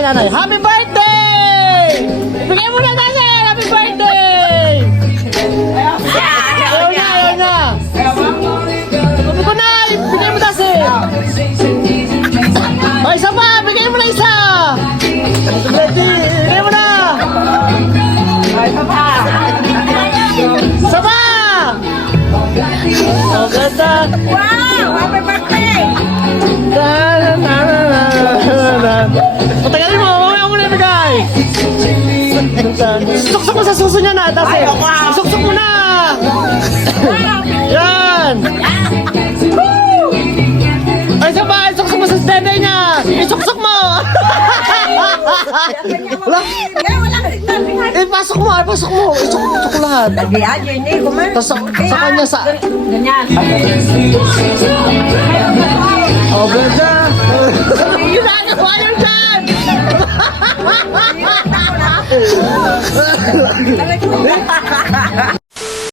kay nanay. Happy birthday! Bigay mo na natin! Happy birthday! Ayaw na, ayaw na. Sabi ko na, bigay mo natin. O, isa pa, bigay mo na isa. Bigay mo na. Isa pa. O, ganda. Wow! Happy birthday! Patagalin mo, mamaya mo na ibigay. Suksok mo sa suso niya na, Dasi. Suksok mo na. Yan. Ay, sabay, suksok mo sa dede niya. Isuksok mo. Wala. Pasok mo, pasok mo. Isok ko lahat. Tapos sa kanya sa... Ganyan. Oh, ganda. Ginagawa niyo dyan. Talagang